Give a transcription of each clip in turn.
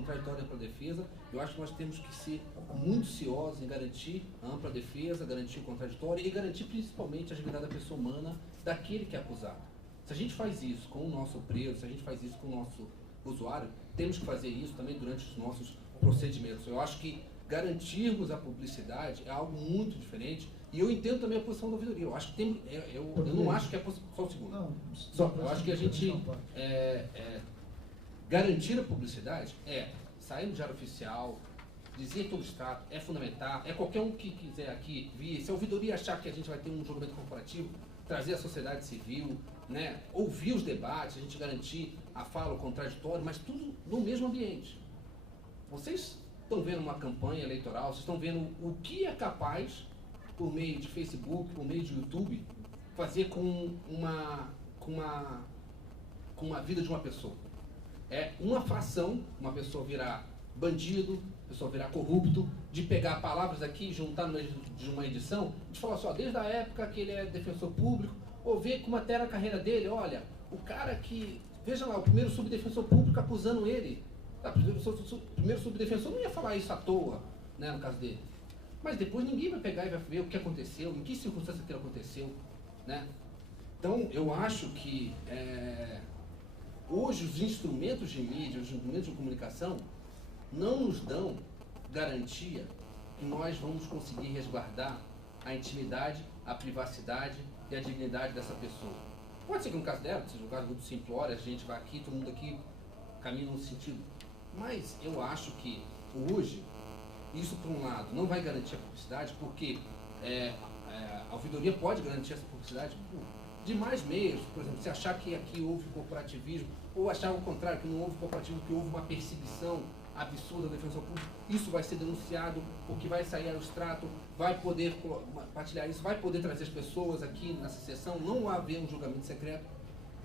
contraditório e ampla defesa. Eu acho que nós temos que ser muito ciosos em garantir a ampla defesa, garantir o contraditório e garantir principalmente a dignidade da pessoa humana daquele que é acusado. Se a gente faz isso com o nosso preso, se a gente faz isso com o nosso usuário, temos que fazer isso também durante os nossos procedimentos. Eu acho que garantirmos a publicidade é algo muito diferente. E eu entendo também a posição da ouvidoria. Eu acho que tem, eu não acho que é possível. Só um segundo. Eu acho que a gente garantir a publicidade sair no Diário Oficial, dizer todo o Estado, é fundamental. É qualquer um que quiser aqui vir. Se a ouvidoria achar que a gente vai ter um julgamento corporativo, trazer a sociedade civil, né, ouvir os debates, a gente garantir a fala, o contraditório, mas tudo no mesmo ambiente. Vocês estão vendo uma campanha eleitoral, vocês estão vendo o que é capaz, por meio de Facebook, por meio de YouTube, fazer com a vida de uma pessoa. É uma fração, uma pessoa virar bandido, a pessoa virar corrupto, de pegar palavras aqui e juntar no meio de uma edição, de falar só, desde a época que ele é defensor público, ou ver como até a carreira dele, olha, o cara que, veja lá, o primeiro subdefensor público acusando ele, o primeiro subdefensor não ia falar isso à toa, né, no caso dele. Mas depois ninguém vai pegar e vai ver o que aconteceu, em que circunstância aquilo aconteceu, né? Então, eu acho que hoje os instrumentos de mídia, os instrumentos de comunicação, não nos dão garantia que nós vamos conseguir resguardar a intimidade, a privacidade e a dignidade dessa pessoa. Pode ser que no caso dela, seja um caso muito simplório, a gente vai aqui, todo mundo aqui caminha num sentido. Mas eu acho que hoje, isso por um lado não vai garantir a publicidade, porque a ouvidoria pode garantir essa publicidade por demais meios. Por exemplo, se achar que aqui houve corporativismo, ou achar o contrário, que não houve corporativismo, que houve uma perseguição absurda da defensão pública, isso vai ser denunciado, porque vai sair ao extrato, vai poder compartilhar isso, vai poder trazer as pessoas aqui nessa sessão, não vai haver um julgamento secreto,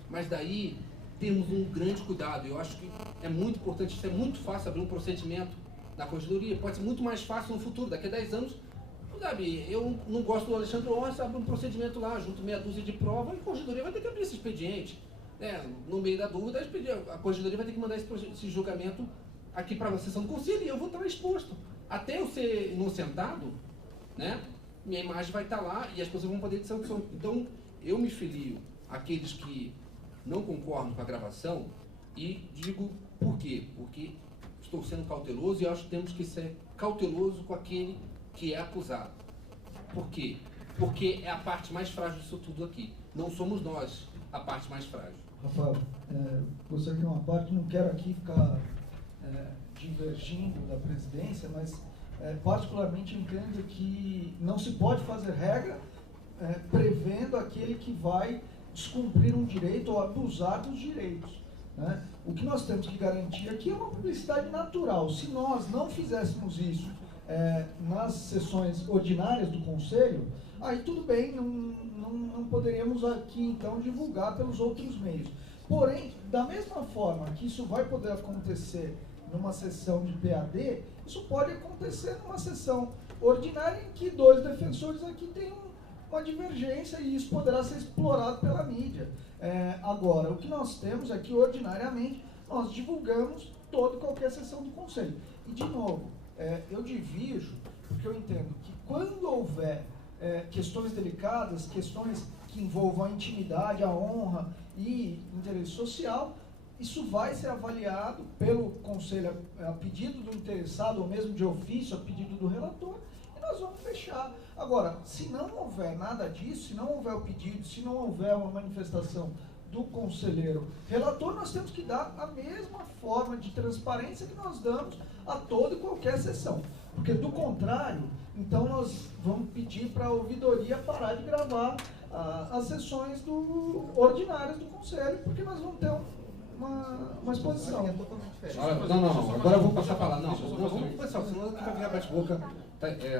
mas daí temos um grande cuidado. Eu acho que é muito importante, isso é muito fácil abrir um procedimento na Corregedoria, pode ser muito mais fácil no futuro, daqui a 10 anos, sabe, eu não gosto do Alexandre Orsi, abre um procedimento lá, junto meia dúzia de prova, e a Corregedoria vai ter que abrir esse expediente. No meio da dúvida, a Corregedoria vai ter que mandar esse julgamento aqui para a sessão do conselho e eu vou estar exposto. Até eu ser inocentado, né, minha imagem vai estar lá e as pessoas vão poder dizer. Então, eu me filio àqueles que não concordam com a gravação e digo por quê? Porque estou sendo cauteloso e acho que temos que ser cauteloso com aquele que é acusado. Por quê? Porque é a parte mais frágil disso tudo aqui. Não somos nós a parte mais frágil. Rafael, gostaria de uma parte, não quero aqui ficar divergindo da presidência, mas particularmente entendo que não se pode fazer regra prevendo aquele que vai descumprir um direito ou abusar dos direitos, né? O que nós temos que garantir aqui é uma publicidade natural. Se nós não fizéssemos isso nas sessões ordinárias do Conselho, aí tudo bem, não poderíamos aqui então divulgar pelos outros meios. Porém, da mesma forma que isso vai poder acontecer numa sessão de PAD, isso pode acontecer numa sessão ordinária em que dois defensores aqui têm uma divergência e isso poderá ser explorado pela mídia. Agora, o que nós temos é que, ordinariamente, nós divulgamos toda e qualquer sessão do Conselho. E, de novo, eu divirjo, porque eu entendo que quando houver questões delicadas, questões que envolvam a intimidade, a honra e interesse social, isso vai ser avaliado pelo Conselho a pedido do interessado, ou mesmo de ofício, a pedido do relator, e nós vamos fechar. Agora, se não houver nada disso, se não houver o pedido, se não houver uma manifestação do conselheiro relator, nós temos que dar a mesma forma de transparência que nós damos a toda e qualquer sessão. Porque, do contrário, então nós vamos pedir para a ouvidoria parar de gravar as sessões ordinárias do Conselho, porque nós vamos ter uma exposição. Não, agora eu vou passar a palavra. Não, vamos pessoal, senão vai virar bate-boca.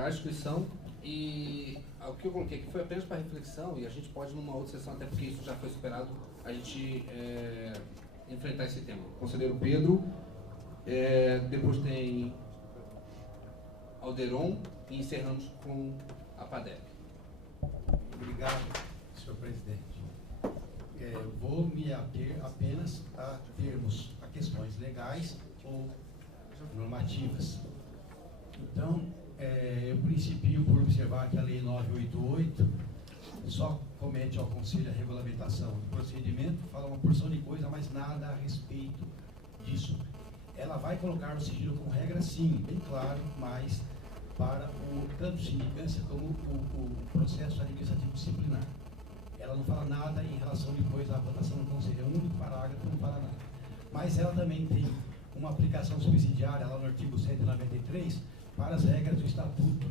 A inscrição e o que eu coloquei aqui foi apenas para reflexão e a gente pode, numa outra sessão, até porque isso já foi superado, a gente enfrentar esse tema. Conselheiro Pedro, depois tem Alderon e encerramos com a PADEC. Obrigado, senhor presidente. Vou me ater apenas a termos a questões legais ou normativas. Então, eu principio por observar que a Lei 988 só comete ao Conselho a regulamentação do procedimento, fala uma porção de coisa, mas nada a respeito disso. Ela vai colocar o sigilo como regra, sim, bem claro, mas para tanto sindicância como o processo administrativo disciplinar. Ela não fala nada em relação depois à votação no Conselho, é o único parágrafo que não fala nada. Mas ela também tem uma aplicação subsidiária, lá no artigo 193, para as regras do Estatuto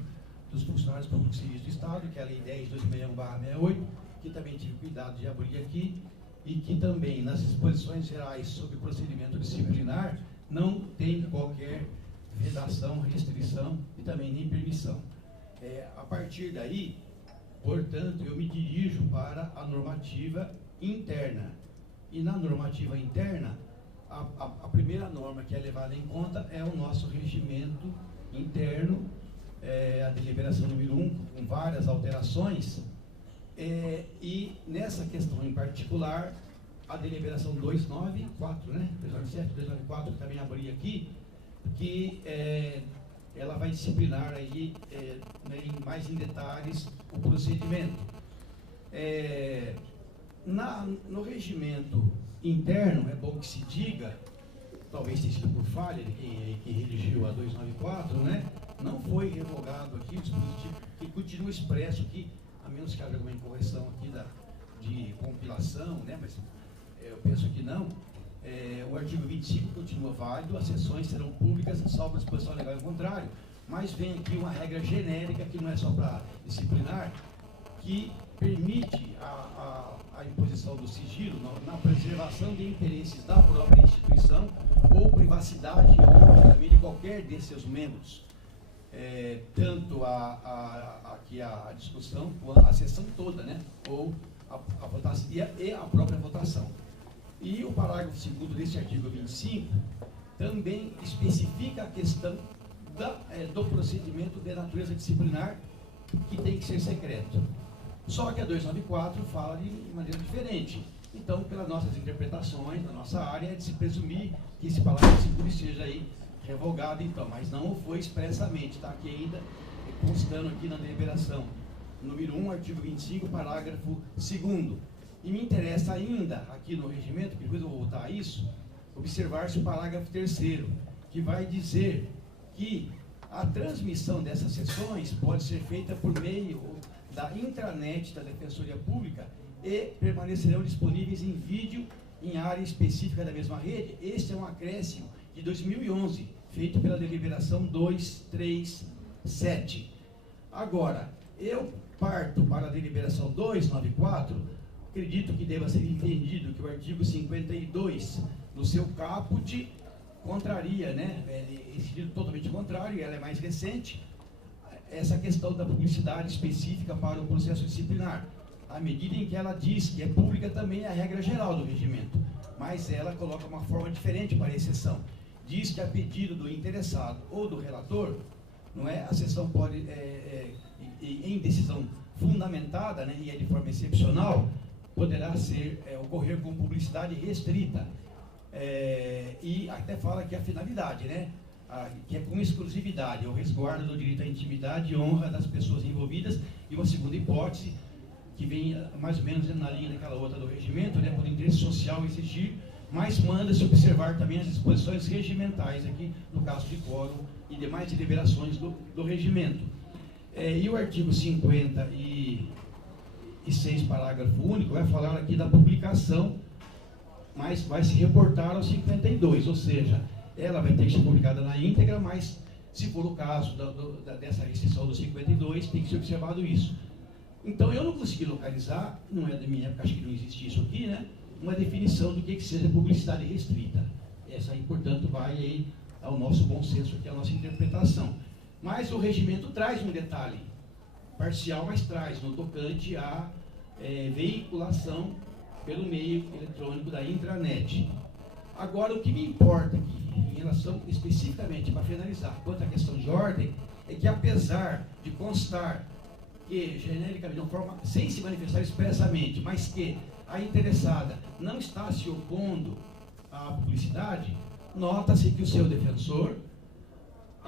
dos Funcionários Públicos Civis do Estado, que é a Lei 10.261/68, que também tive cuidado de abrir aqui, e que também, nas disposições gerais sobre procedimento disciplinar, não tem qualquer vedação, restrição e também nem permissão. A partir daí, portanto, eu me dirijo para a normativa interna. E na normativa interna, a primeira norma que é levada em conta é o nosso regimento interno, a deliberação número 1, com várias alterações, e nessa questão em particular, a deliberação 294, né? 297, 294, que também abri aqui, que ela vai disciplinar aí, mais em detalhes o procedimento. No regimento interno, é bom que se diga, talvez tenha sido por falha de quem que redigiu a 294, né? Não foi revogado aqui o dispositivo, que continua expresso aqui, a menos que haja alguma incorreção aqui de compilação, né? Mas eu penso que não. O artigo 25 continua válido, as sessões serão públicas, salvo a disposição legal em contrário, mas vem aqui uma regra genérica, que não é só para disciplinar, que permite a imposição do sigilo na preservação de interesses da própria instituição ou privacidade e honra também de qualquer de seus membros. Tanto aqui a discussão, quanto a sessão toda, né? Ou a votação e a própria votação. E o parágrafo 2º desse artigo 25 também especifica a questão do procedimento de natureza disciplinar, que tem que ser secreto. Só que a 294 fala de maneira diferente. Então, pelas nossas interpretações, na nossa área, é de se presumir que esse parágrafo 2º esteja aí revogado, então, mas não foi expressamente, está aqui ainda, constando aqui na deliberação número 1, artigo 25, parágrafo 2º. E me interessa ainda, aqui no regimento, que depois eu vou voltar a isso, observar-se o parágrafo 3º, que vai dizer que a transmissão dessas sessões pode ser feita por meio da intranet da Defensoria Pública e permanecerão disponíveis em vídeo em área específica da mesma rede. Este é um acréscimo de 2011, feito pela deliberação 237. Agora, eu parto para a deliberação 294, acredito que deva ser entendido que o artigo 52, no seu caput, contraria, né? Esse sentido totalmente contrário, ela é mais recente, essa questão da publicidade específica para o processo disciplinar, à medida em que ela diz que é pública também a regra geral do regimento, mas ela coloca uma forma diferente para a exceção. Diz que a pedido do interessado ou do relator, não é? A sessão pode, em decisão fundamentada, né, e é de forma excepcional, poderá ocorrer com publicidade restrita. E até fala que a finalidade, né? Que é com exclusividade, o resguardo do direito à intimidade e honra das pessoas envolvidas, e uma segunda hipótese, que vem mais ou menos na linha daquela outra do regimento, né, por interesse social exigir, mas manda-se observar também as disposições regimentais, aqui no caso de quórum e demais deliberações do regimento. E o artigo 56, parágrafo único, vai falar aqui da publicação, mas vai se reportar ao 52, ou seja, ela vai ter que ser publicada na íntegra, mas se for o caso dessa restrição do 52, tem que ser observado isso. Então eu não consegui localizar, não é da minha época, acho que não existe isso aqui, né? Uma definição do que seja publicidade restrita. Essa aí, portanto, vai aí ao nosso bom senso, aqui, a nossa interpretação. Mas o regimento traz um detalhe parcial, mas traz no tocante à veiculação pelo meio eletrônico da intranet. Agora, o que me importa aqui, em relação especificamente, para finalizar, quanto à questão de ordem, é que apesar de constar que, genericamente, de uma forma, sem se manifestar expressamente, mas que a interessada não está se opondo à publicidade, nota-se que o seu defensor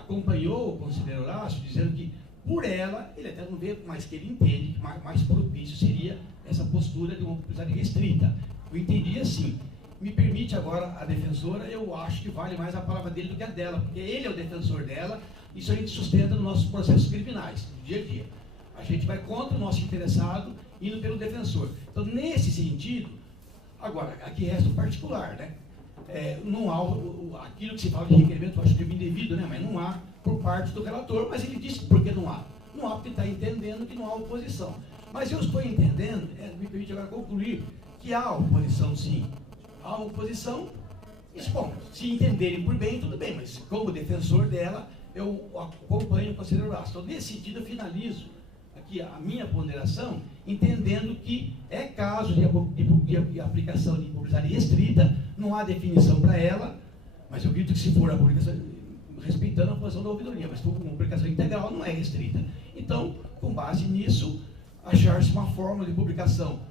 acompanhou o conselheiro Horácio, dizendo que, por ela, ele até não vê, mas que ele entende que mais propício seria essa postura de uma publicidade restrita. Eu entendi assim. Me permite agora a defensora, eu acho que vale mais a palavra dele do que a dela, porque ele é o defensor dela, isso a gente sustenta nos nossos processos criminais, no dia a dia. A gente vai contra o nosso interessado, indo pelo defensor. Então, nesse sentido, agora, aqui resta o particular, né? Não há aquilo que se fala de requerimento, eu acho que é indevido, né? Mas não há por parte do relator, mas ele disse por que não há. Não há porque está entendendo que não há oposição. Mas eu estou entendendo, me permite agora concluir, que há oposição sim. Há oposição, bom, se entenderem por bem, tudo bem, mas como defensor dela, eu acompanho o conselheiro Horácio. Então, nesse sentido, eu finalizo aqui a minha ponderação, entendendo que é caso de aplicação de publicidade restrita, não há definição para ela, mas eu acredito que se for a publicação, respeitando a posição da ouvidoria, mas se for uma publicação integral, não é restrita. Então, com base nisso, achar-se uma forma de publicação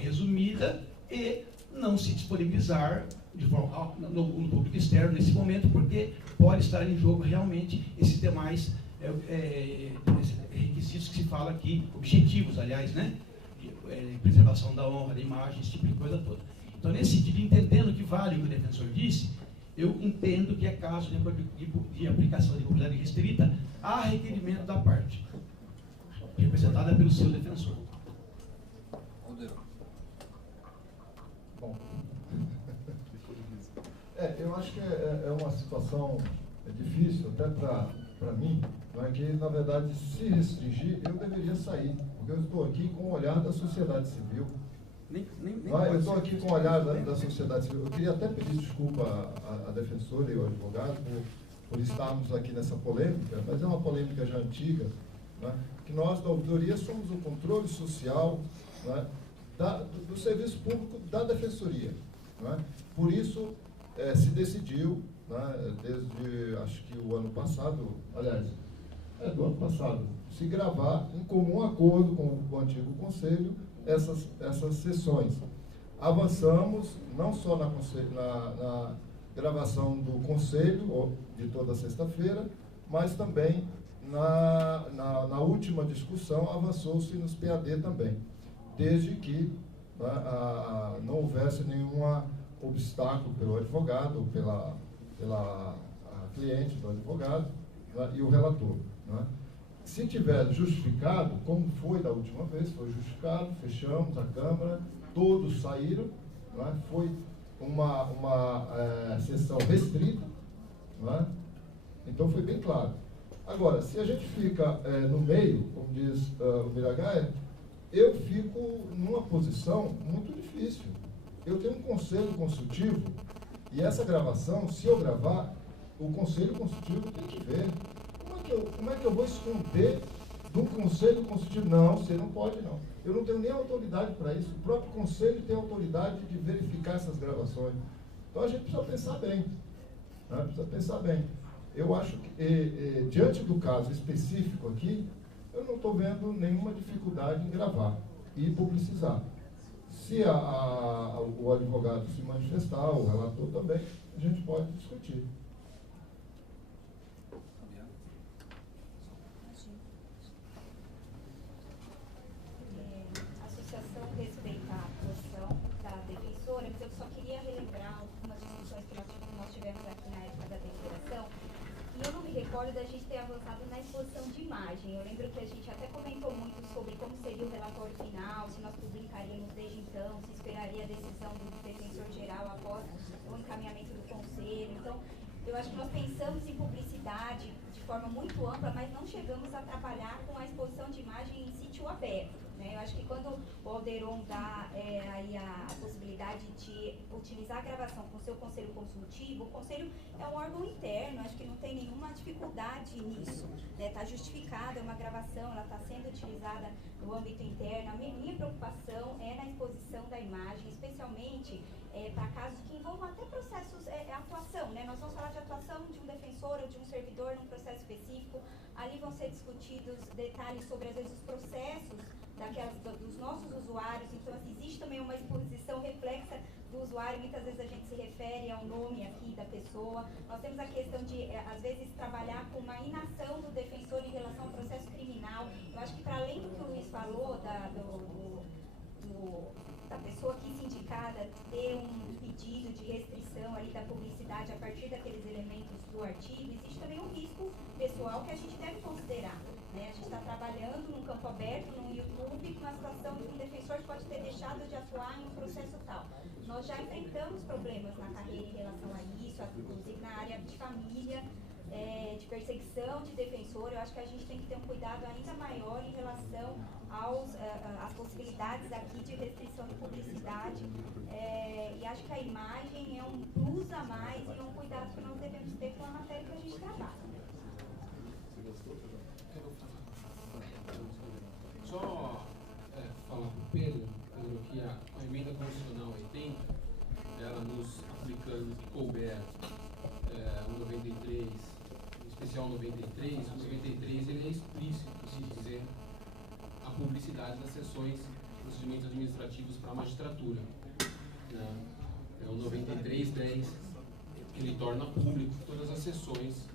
resumida e não se disponibilizar de forma, no público externo nesse momento, porque pode estar em jogo realmente esses demais requisitos que se fala aqui, objetivos, aliás, né? Preservação da honra, da imagem, esse tipo de coisa toda. Então, nesse sentido, entendendo que vale o que o defensor disse, eu entendo que é caso de aplicação de publicidade restrita a requerimento da parte, representada pelo seu defensor. Bom, eu acho que é uma situação difícil, até para mim, não é que, na verdade, se restringir, eu deveria sair, porque eu estou aqui com o olhar da sociedade civil. Eu estou aqui com o olhar da sociedade civil. Eu queria até pedir desculpa à defensora e ao advogado por estarmos aqui nessa polêmica, mas é uma polêmica já antiga, né, que nós, da ouvidoria, somos o controle social, né, do serviço público da defensoria. Né? Por isso, se decidiu, né, desde, acho que o ano passado, aliás, do ano passado, se gravar em comum acordo com o antigo conselho essas sessões. Avançamos não só na gravação do conselho de toda sexta-feira, mas também na última discussão avançou-se nos PAD também, desde que não houvesse nenhum obstáculo pelo advogado, pela cliente do advogado, né, e o relator. Né? Se tiver justificado, como foi da última vez, foi justificado, fechamos a Câmara, todos saíram, né? Foi uma sessão restrita, né? Então foi bem claro. Agora, se a gente fica no meio, como diz o Miragaia, eu fico numa posição muito difícil. Eu tenho um conselho consultivo e essa gravação, se eu gravar, o conselho consultivo tem que ver. Como é que eu vou esconder do conselho consultivo? Não, você não pode não. Eu não tenho nem autoridade para isso. O próprio conselho tem autoridade de verificar essas gravações. Então a gente precisa pensar bem. Né? Precisa pensar bem. Eu acho que, diante do caso específico aqui, eu não estou vendo nenhuma dificuldade em gravar e publicizar. Se o advogado se manifestar, o relator também, a gente pode discutir. A associação respeita a posição da defensora, mas eu só queria relembrar algumas discussões que nós tivemos aqui na época da deliberação. E eu não me recordo da gente ter avançado na exposição de imagem. Eu lembro que a gente até comentou muito sobre como seria o relatório final, se nós publicaríamos desde então, se esperaria a decisão do defensor geral após o encaminhamento do conselho. Então, eu acho que nós pensamos em publicidade de forma muito ampla, mas não chegamos a trabalhar com a exposição de imagem em sítio aberto. Né? Eu acho que quando o Alderon dá aí a possibilidade de utilizar a gravação com o seu conselho consultivo, o conselho é um órgão interno, acho que não tem nenhuma dificuldade nisso. Está justificada, é uma gravação, ela está sendo utilizada no âmbito interno. A minha preocupação é na exposição da imagem, especialmente para casos que envolvam até processos, atuação. Né? Nós vamos falar de atuação de um defensor ou de um servidor num processo específico. Ali vão ser discutidos detalhes sobre, às vezes, os processos dos nossos usuários. Então, assim, existe também uma exposição reflexa do usuário, muitas vezes a gente se refere ao nome aqui da pessoa. Nós temos a questão de, às vezes, trabalhar com uma inação do defensor em relação ao processo criminal. Eu acho que, para além do que o Luiz falou, da pessoa aqui sindicada ter um pedido de restrição ali da publicidade a partir daqueles elementos do artigo, existe também um risco pessoal que a gente deve considerar. Né? A gente está trabalhando num campo aberto, no YouTube, com uma situação de um defensor que pode ter deixado de atuar em um processo tal. Nós já enfrentamos problemas na carreira em relação a isso, inclusive na área de família, de perseguição de defensor. Eu acho que a gente tem que ter um cuidado ainda maior em relação às possibilidades aqui de restrição de publicidade. E acho que a imagem é um plus a mais e um cuidado que nós devemos ter com a matéria que a gente trabalha. Só falar para o Pedro que a emenda constitucional 80, ela nos aplicando que couber o 93, em especial o 93, o 93 ele é explícito, se dizer, a publicidade das sessões de procedimentos administrativos para a magistratura. Né? É o 93.10, que ele torna público todas as sessões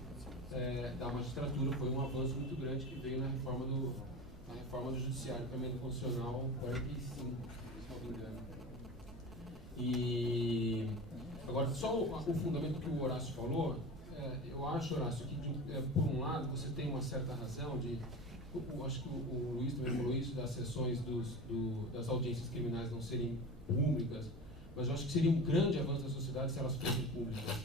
da magistratura. Foi um avanço muito grande que veio na reforma do Judiciário para a emenda constitucional 45, se não me engano. E agora, só o fundamento que o Horácio falou, eu acho, Horácio, que por um lado você tem uma certa razão acho que o Luiz também falou isso, das sessões das audiências criminais não serem públicas, mas eu acho que seria um grande avanço da sociedade se elas fossem públicas.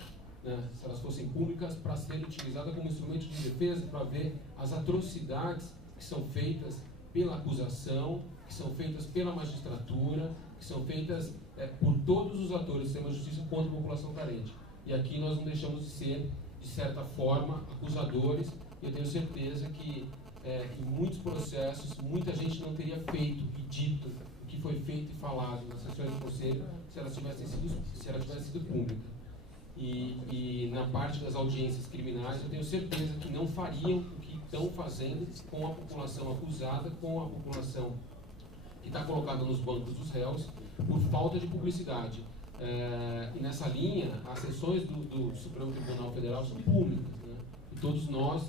Né? Se elas fossem públicas para serem utilizadas como instrumento de defesa, para ver as atrocidades que são feitas pela acusação, que são feitas pela magistratura, que são feitas por todos os atores do sistema de justiça contra a população carente. E aqui nós não deixamos de ser, de certa forma, acusadores, e eu tenho certeza que em muitos processos, muita gente não teria feito e dito o que foi feito e falado nas sessões do Conselho se ela tivesse sido pública. E na parte das audiências criminais, eu tenho certeza que não fariam o que estão fazendo com a população acusada, com a população que está colocada nos bancos dos réus, por falta de publicidade. E nessa linha, as sessões do Supremo Tribunal Federal são públicas, né? E todos nós,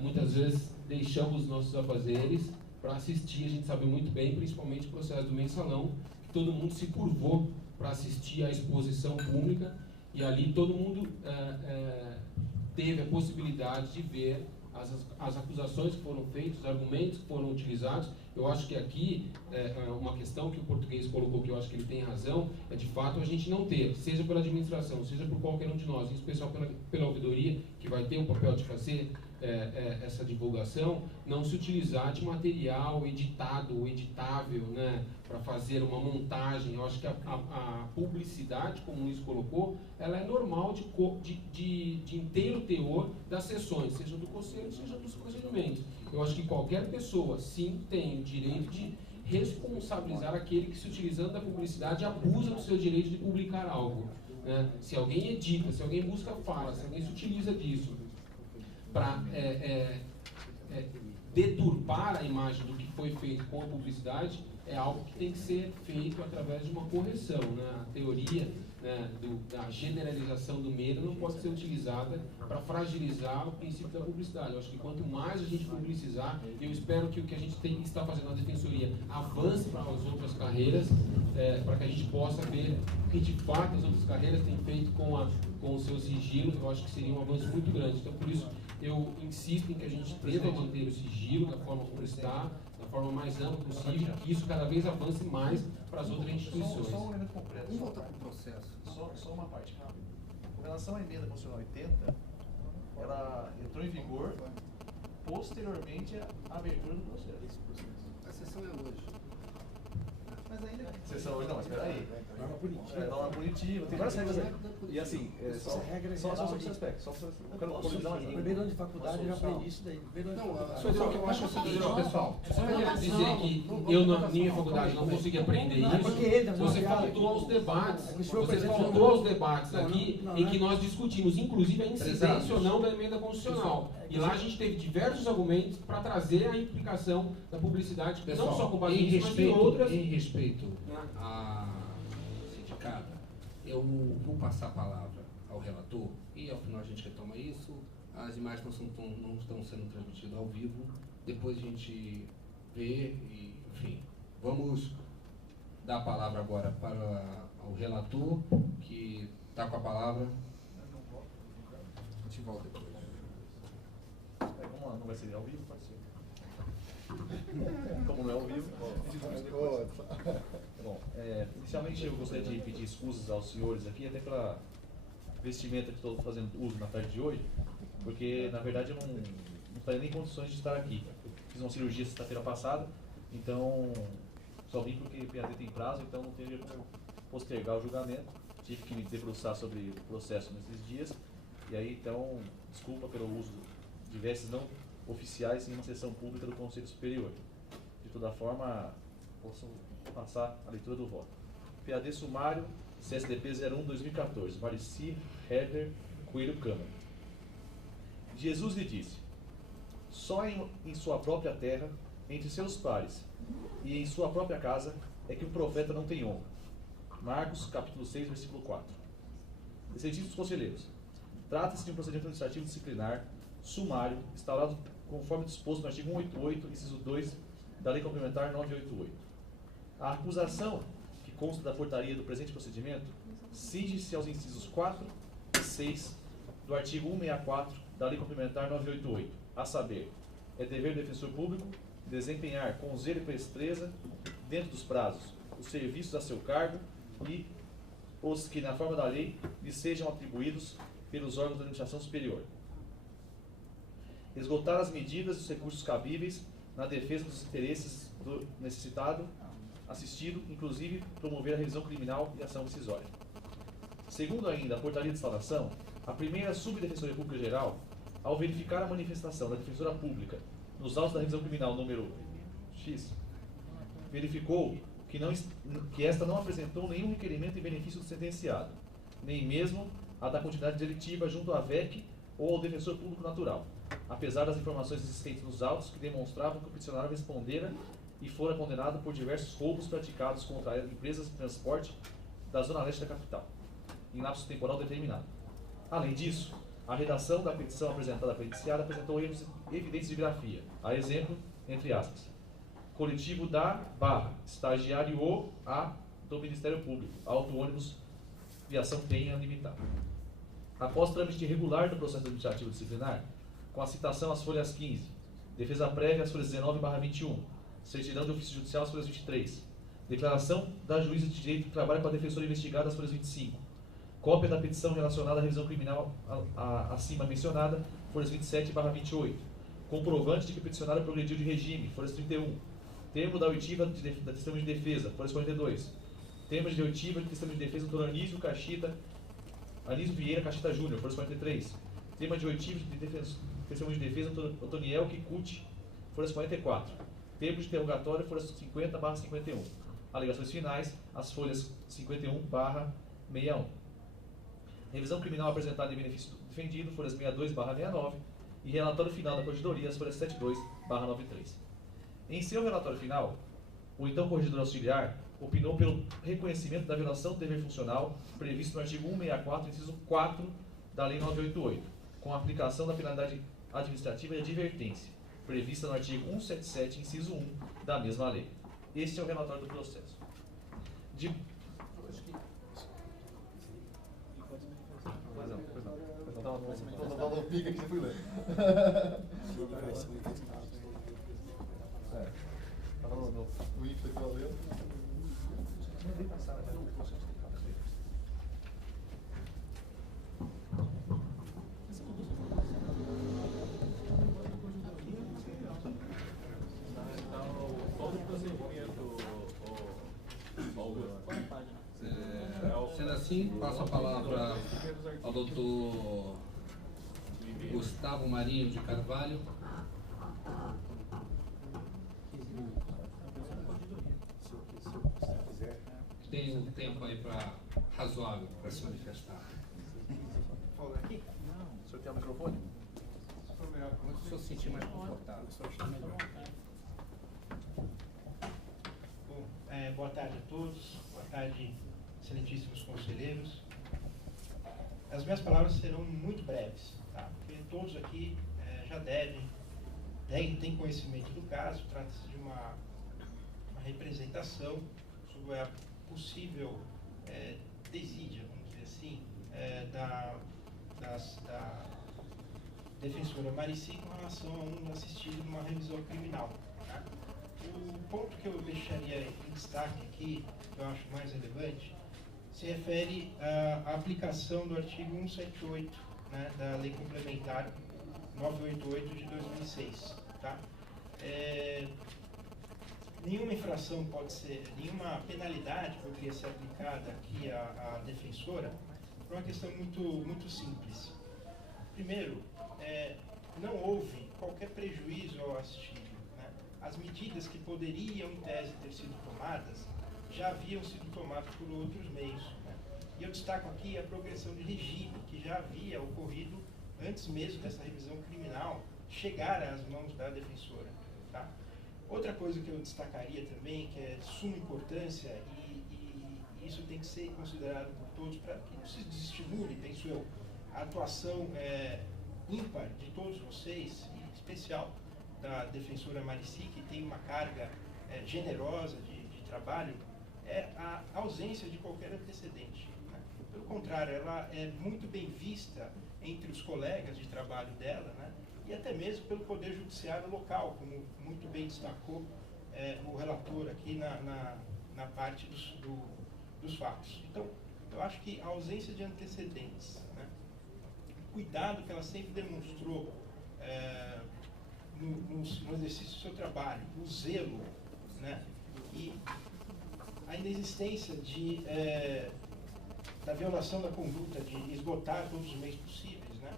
muitas vezes, deixamos nossos afazeres para assistir. A gente sabe muito bem, principalmente o processo do mensalão, que todo mundo se curvou para assistir à exposição pública, e ali todo mundo teve a possibilidade de ver as acusações que foram feitas, os argumentos que foram utilizados. Eu acho que aqui, uma questão que o português colocou, que eu acho que ele tem razão, é de fato a gente não ter, seja pela administração, seja por qualquer um de nós, em especial pela ouvidoria, que vai ter o papel de fazer essa divulgação, não se utilizar de material editado ou editável, né, para fazer uma montagem. Eu acho que a publicidade, como o Luiz colocou, ela é normal de inteiro teor das sessões, seja do conselho, seja dos procedimentos. Eu acho que qualquer pessoa, sim, tem o direito de responsabilizar aquele que, se utilizando da publicidade, abusa do seu direito de publicar algo. Né? Se alguém edita, se alguém busca fala, se alguém se utiliza disso para deturpar a imagem do que foi feito com a publicidade, é algo que tem que ser feito através de uma correção. Né? A teoria, né, da generalização do medo não pode ser utilizada para fragilizar o princípio da publicidade. Eu acho que quanto mais a gente publicizar, eu espero que o que a gente está fazendo na Defensoria avance para as outras carreiras, para que a gente possa ver o que de fato as outras carreiras têm feito com o seu sigilo. Eu acho que seria um avanço muito grande. Então, por isso, eu insisto em que a gente deva manter o sigilo da forma como está, da forma mais ampla possível, que isso cada vez avance mais para as outras instituições. Só um elemento concreto. Vamos voltar para o processo. Só uma parte rápida. Com relação à emenda constitucional 80, ela entrou em vigor posteriormente à abertura do processo. A sessão é hoje. Mas ainda. Sessão hoje não, mas espera aí. Norma punitiva. Norma punitiva, tem várias regras aí. E assim, só sobre esse aspecto. Eu quero convidar uma Primeiro ano de faculdade eu já aprendi isso daí. Só que eu acho assim, pessoal, Só queria dizer que eu, na minha faculdade, não consegui aprender isso. Você faltou aos debates. Você faltou aos debates aqui em que nós discutimos, inclusive, a incidência ou não da emenda constitucional. E lá a gente teve diversos argumentos para trazer a implicação da publicidade, não só com base nisso, mas em outras. Em respeito à sindicada, Eu vou passar a palavra ao relator e ao final a gente retoma isso. As imagens não estão sendo transmitidas ao vivo. Depois a gente vê e, enfim, vamos dar a palavra agora para o relator, que está com a palavra. A gente volta depois. Vamos lá, não vai ser ao vivo, pode ser. Como não é ao vivo, bom, inicialmente eu gostaria de pedir excusas aos senhores aqui, até pela vestimenta que estou fazendo uso na tarde de hoje, porque na verdade eu não estaria nem em condições de estar aqui. Fiz uma cirurgia sexta-feira passada, então só vim porque o PAD tem prazo, então não teria como postergar o julgamento. Tive que me debruçar sobre o processo nesses dias, e aí então, desculpa pelo uso de vestes não oficiais em uma sessão pública do Conselho Superior. De toda forma, posso passar a leitura do voto. PAD sumário, CSDP 01-2014, Marici Herder Coelho Câmara. Jesus lhe disse: só em sua própria terra, entre seus pares e em sua própria casa, é que o profeta não tem honra. Marcos, capítulo 6, versículo 4. Excelentíssimos conselheiros, trata-se de um procedimento administrativo disciplinar sumário, instaurado conforme disposto no artigo 188, inciso 2 da Lei Complementar 988. A acusação que consta da portaria do presente procedimento cinge-se aos incisos 4 e 6 do artigo 164 da Lei Complementar 988, a saber, é dever do defensor público desempenhar com zelo e presteza, dentro dos prazos, os serviços a seu cargo e os que, na forma da lei, lhe sejam atribuídos pelos órgãos da administração superior. Esgotar as medidas e os recursos cabíveis na defesa dos interesses do necessitado, assistido, inclusive promover a revisão criminal e ação rescisória. Segundo ainda a portaria de instalação, a primeira Subdefensoria Pública Geral, ao verificar a manifestação da Defensora Pública nos autos da revisão criminal número X, verificou que esta não apresentou nenhum requerimento em benefício do sentenciado, nem mesmo a da continuidade delitiva junto à VEC ou ao defensor público natural, apesar das informações existentes nos autos que demonstravam que o peticionário respondera e fora condenado por diversos roubos praticados contra empresas de transporte da zona leste da capital, em lapso temporal determinado. Além disso, a redação da petição apresentada à peticiada apresentou erros evidentes de grafia, a exemplo, entre aspas, coletivo da estagiário o a do Ministério Público, auto ônibus viação Penha limitada. Após trâmite regular do processo administrativo disciplinar, com a citação às folhas 15, defesa prévia às folhas 19/21, certidão de ofício judicial às folhas 23, declaração da juíza de direito que trabalha com a defensora investigada às folhas 25, cópia da petição relacionada à revisão criminal acima mencionada, folhas 27/28, comprovante de que o peticionário progrediu de regime, folhas 31, termo da oitiva da testemunha de defesa, folhas 42, termo de oitiva de testemunha de defesa do Dr. Anísio Vieira Cachita Júnior, folhas 43, termo de oitiva de testemunha de defesa do Antoniel Kikuchi, folhas 44, termo de interrogatório, folhas 50/51, alegações finais, as folhas 51/61. Revisão criminal apresentada em benefício do defendido, folhas 62/69, e relatório final da corregedoria, as folhas 72/93. Em seu relatório final, o então corregedor auxiliar opinou pelo reconhecimento da violação do dever funcional previsto no artigo 164, inciso 4 da Lei 988, com a aplicação da finalidade administrativa de advertência, prevista no artigo 177, inciso 1 da mesma lei. Este é o relatório do processo. Não fica que você foi ler. Tava no índice que eu lendo. Sendo assim, passo a palavra ao doutor Gustavo Marinho de Carvalho. Tem um tempo aí razoável para se manifestar. Fala aqui? O senhor tem o microfone? Quando o senhor se sentir mais confortável. Boa tarde a todos. Boa tarde, excelentíssimos conselheiros. As minhas palavras serão muito breves, tá? Porque todos aqui já têm conhecimento do caso. Trata-se de uma representação sobre a possível desídia, vamos dizer assim, da defensora Marici com relação a um assistido numa revisão criminal. Tá? O ponto que eu deixaria em destaque aqui, que eu acho mais relevante, se refere à aplicação do artigo 178, né, da Lei Complementar 988 de 2006. Tá? Nenhuma infração pode ser, nenhuma penalidade poderia ser aplicada aqui à defensora por uma questão muito simples. Primeiro, não houve qualquer prejuízo ao assistido. Né? As medidas que poderiam, em tese, ter sido tomadas, já haviam sido tomadas por outros meios. Né? E eu destaco aqui a progressão de regime, que já havia ocorrido antes mesmo dessa revisão criminal chegar às mãos da defensora. Tá? Outra coisa que eu destacaria também, que é de suma importância, e isso tem que ser considerado por todos, para que não se desestimule, penso eu, a atuação ímpar de todos vocês, em especial da defensora Marici, que tem uma carga generosa de trabalho, é a ausência de qualquer antecedente. Né? Pelo contrário, ela é muito bem vista entre os colegas de trabalho dela, né? E até mesmo pelo Poder Judiciário local, como muito bem destacou o relator aqui na parte dos fatos. Então, eu acho que a ausência de antecedentes, né? O cuidado que ela sempre demonstrou no exercício do seu trabalho, o zelo, né? E a inexistência da violação da conduta, de esgotar todos os meios possíveis, né?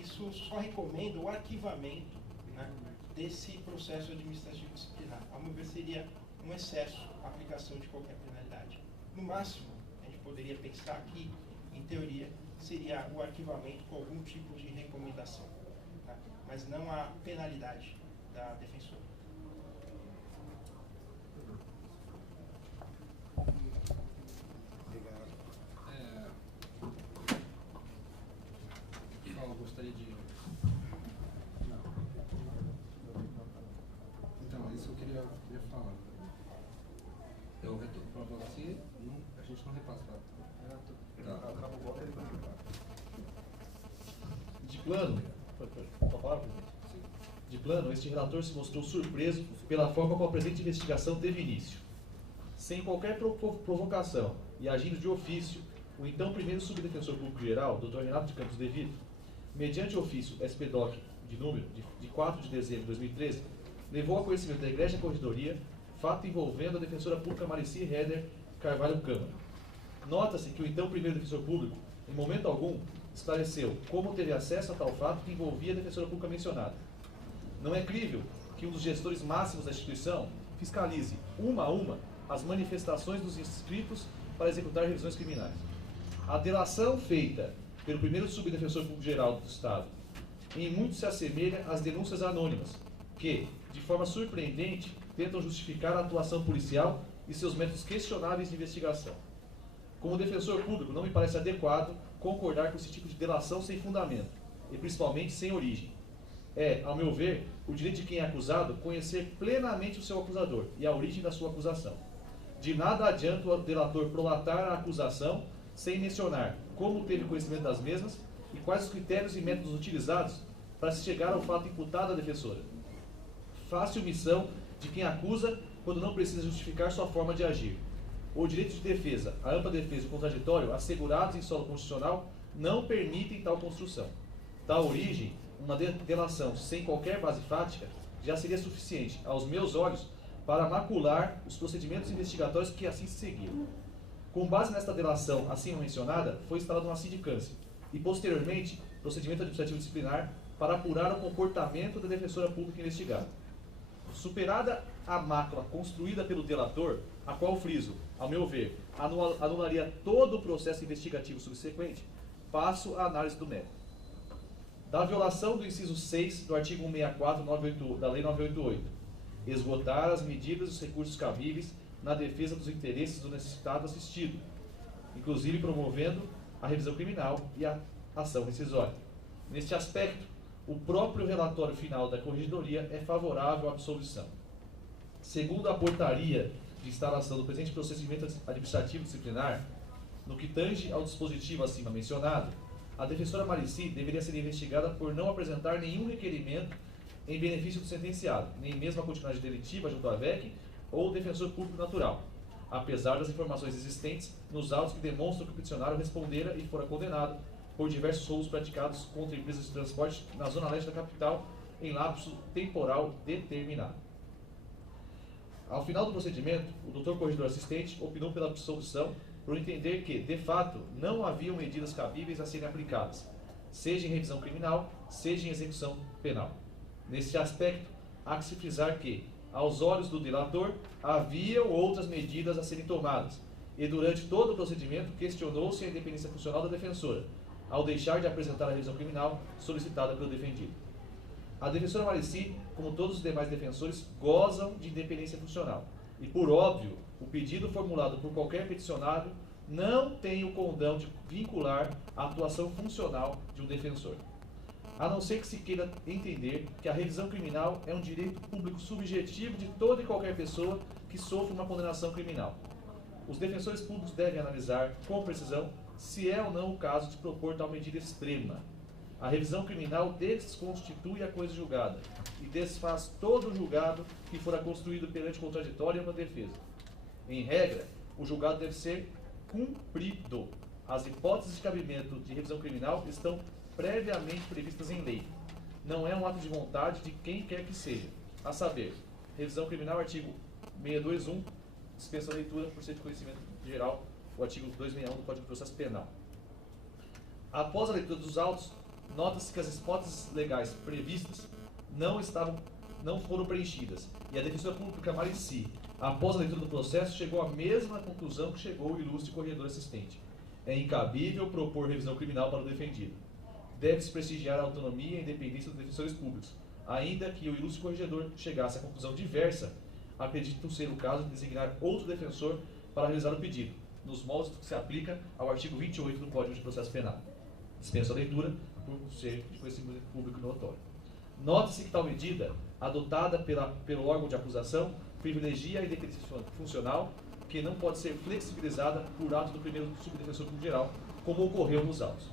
Isso só recomenda o arquivamento, né, desse processo administrativo disciplinar. Ao meu ver, seria um excesso a aplicação de qualquer penalidade. No máximo, a gente poderia pensar aqui, em teoria, seria o arquivamento com algum tipo de recomendação, tá? Mas não a penalidade da defensora. Eu gostaria de... Então, isso eu queria falar. Eu retorno para você, a gente não repassa para... De plano, de plano, este relator se mostrou surpreso pela forma como a presente investigação teve início. Sem qualquer provocação e agindo de ofício, o então primeiro subdefensor público-geral, Dr. Renato de Campos de Vito, mediante ofício SP-DOC de número de 4 de dezembro de 2013, levou a conhecimento da Igreja Corregedoria fato envolvendo a defensora pública Marici Heder Carvalho Câmara. Nota-se que o então primeiro defensor público, em momento algum, esclareceu como teve acesso a tal fato que envolvia a defensora pública mencionada. Não é crível que um dos gestores máximos da instituição fiscalize, uma a uma, as manifestações dos inscritos para executar revisões criminais. A delação feita pelo primeiro subdefensor público-geral do Estado em muito se assemelha às denúncias anônimas, que, de forma surpreendente, tentam justificar a atuação policial e seus métodos questionáveis de investigação. Como defensor público, não me parece adequado concordar com esse tipo de delação sem fundamento, e principalmente sem origem. É, ao meu ver, o direito de quem é acusado conhecer plenamente o seu acusador e a origem da sua acusação. De nada adianta o delator prolatar a acusação sem mencionar como teve conhecimento das mesmas e quais os critérios e métodos utilizados para se chegar ao fato imputado à defensora. Fácil missão de quem acusa quando não precisa justificar sua forma de agir. O direito de defesa, a ampla defesa e o contraditório assegurados em solo constitucional não permitem tal construção. Da origem, uma delação sem qualquer base fática já seria suficiente, aos meus olhos, para macular os procedimentos investigatórios que assim se seguiram. Com base nesta delação assim mencionada, foi instalada uma sindicância e, posteriormente, procedimento administrativo disciplinar para apurar o comportamento da defensora pública investigada. Superada a mácula construída pelo delator, a qual friso, ao meu ver, anularia todo o processo investigativo subsequente, passo à análise do mérito. Da violação do inciso 6 do artigo 164 da Lei 988, esgotar as medidas e os recursos cabíveis na defesa dos interesses do necessitado assistido, inclusive promovendo a revisão criminal e a ação rescisória. Neste aspecto, o próprio relatório final da Corregedoria é favorável à absolvição. Segundo a portaria de instalação do presente procedimento administrativo disciplinar, no que tange ao dispositivo acima mencionado, a defensora Marici deveria ser investigada por não apresentar nenhum requerimento em benefício do sentenciado, nem mesmo a continuidade delitiva junto à VEC ou defensor público natural, apesar das informações existentes nos autos que demonstram que o peticionário respondera e fora condenado por diversos roubos praticados contra empresas de transporte na zona leste da capital em lapso temporal determinado. Ao final do procedimento, o Dr. Corregedor Assistente opinou pela absolvição por entender que, de fato, não haviam medidas cabíveis a serem aplicadas, seja em revisão criminal, seja em execução penal. Neste aspecto, há que se frisar que, aos olhos do delator, haviam outras medidas a serem tomadas, e durante todo o procedimento questionou-se a independência funcional da defensora, ao deixar de apresentar a revisão criminal solicitada pelo defendido. A defensora Marici, como todos os demais defensores, gozam de independência funcional, e, por óbvio, o pedido formulado por qualquer peticionário não tem o condão de vincular a atuação funcional de um defensor. A não ser que se queira entender que a revisão criminal é um direito público subjetivo de toda e qualquer pessoa que sofre uma condenação criminal. Os defensores públicos devem analisar com precisão se é ou não o caso de propor tal medida extrema. A revisão criminal desconstitui a coisa julgada e desfaz todo o julgado que fora construído perante o contraditório e a defesa. Em regra, o julgado deve ser cumprido. As hipóteses de cabimento de revisão criminal estão previamente previstas em lei. Não é um ato de vontade de quem quer que seja. A saber, revisão criminal, artigo 621, dispensa a leitura por ser de conhecimento geral, o artigo 261 do Código de Processo Penal. Após a leitura dos autos, nota-se que as hipóteses legais previstas não foram preenchidas, e a defensora pública Marici, após a leitura do processo, chegou à mesma conclusão que chegou o ilustre corregedor assistente. É incabível propor revisão criminal para o defendido. Deve-se prestigiar a autonomia e a independência dos defensores públicos, ainda que o ilustre corregedor chegasse à conclusão diversa. Acredito ser o caso de designar outro defensor para realizar o pedido, nos moldes que se aplica ao artigo 28 do Código de Processo Penal. Dispenso a leitura por ser de conhecimento público notório. Note-se que tal medida, adotada pelo órgão de acusação, privilegia a independência funcional, que não pode ser flexibilizada por ato do primeiro subdefensor público geral, como ocorreu nos autos.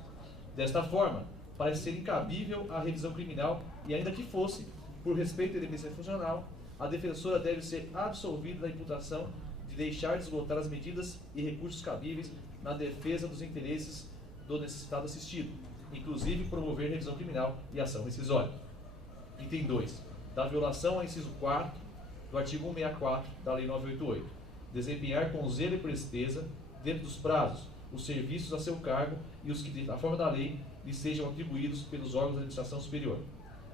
Desta forma, parece ser incabível a revisão criminal e, ainda que fosse, por respeito à independência funcional, a defensora deve ser absolvida da imputação de deixar de esgotar as medidas e recursos cabíveis na defesa dos interesses do necessitado assistido, inclusive promover revisão criminal e ação rescisória. Item 2. Da violação ao inciso 4 do artigo 164 da Lei 988. Desempenhar com zelo e presteza, dentro dos prazos, os serviços a seu cargo e os que, na forma da lei, lhe sejam atribuídos pelos órgãos da administração superior.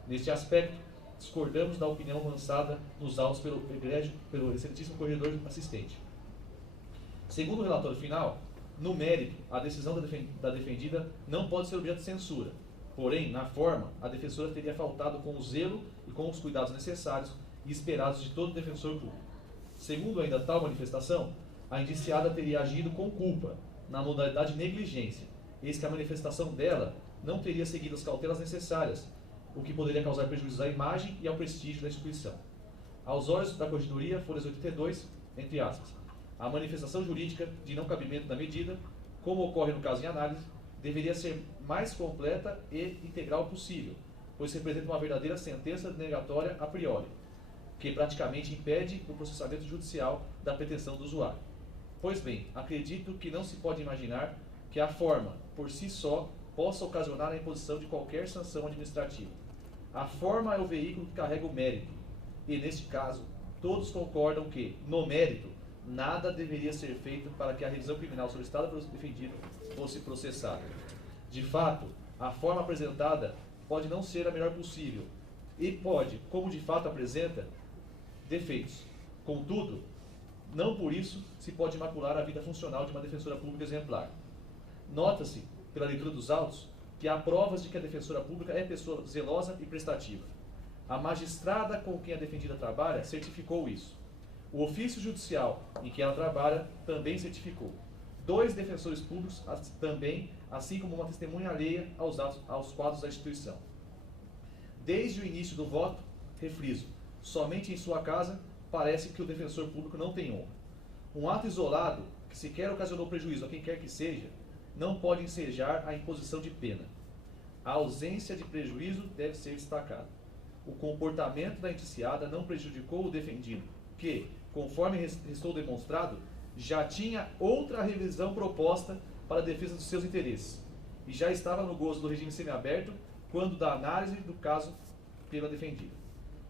Neste aspecto, discordamos da opinião lançada nos autos pelo excelentíssimo corregedor assistente. Segundo o relatório final, no mérito, a decisão da defendida não pode ser objeto de censura. Porém, na forma, a defensora teria faltado com o zelo e com os cuidados necessários e esperados de todo defensor público. Segundo ainda tal manifestação, a indiciada teria agido com culpa, na modalidade de negligência, eis que a manifestação dela não teria seguido as cautelas necessárias, o que poderia causar prejuízos à imagem e ao prestígio da instituição. Aos olhos da Corregedoria, folhas 82, entre aspas, a manifestação jurídica de não cabimento da medida, como ocorre no caso em análise, deveria ser mais completa e integral possível, pois representa uma verdadeira sentença negatória a priori, que praticamente impede o processamento judicial da pretensão do usuário. Pois bem, acredito que não se pode imaginar que a forma, por si só, possa ocasionar a imposição de qualquer sanção administrativa. A forma é o veículo que carrega o mérito, e neste caso, todos concordam que, no mérito, nada deveria ser feito para que a revisão criminal solicitada pelo defendido fosse processada. De fato, a forma apresentada pode não ser a melhor possível, e pode, como de fato apresenta, defeitos. Contudo, não por isso se pode macular a vida funcional de uma defensora pública exemplar. Nota-se, pela leitura dos autos, que há provas de que a defensora pública é pessoa zelosa e prestativa. A magistrada com quem a defendida trabalha certificou isso. O ofício judicial em que ela trabalha também certificou. 2 defensores públicos também, assim como uma testemunha alheia aos quadros da instituição. Desde o início do voto, refriso, somente em sua casa parece que o defensor público não tem honra. Um ato isolado, que sequer ocasionou prejuízo a quem quer que seja, não pode ensejar a imposição de pena. A ausência de prejuízo deve ser destacada. O comportamento da indiciada não prejudicou o defendido, que, conforme restou demonstrado, já tinha outra revisão proposta para a defesa dos seus interesses, e já estava no gozo do regime semiaberto quando da análise do caso pela defendida.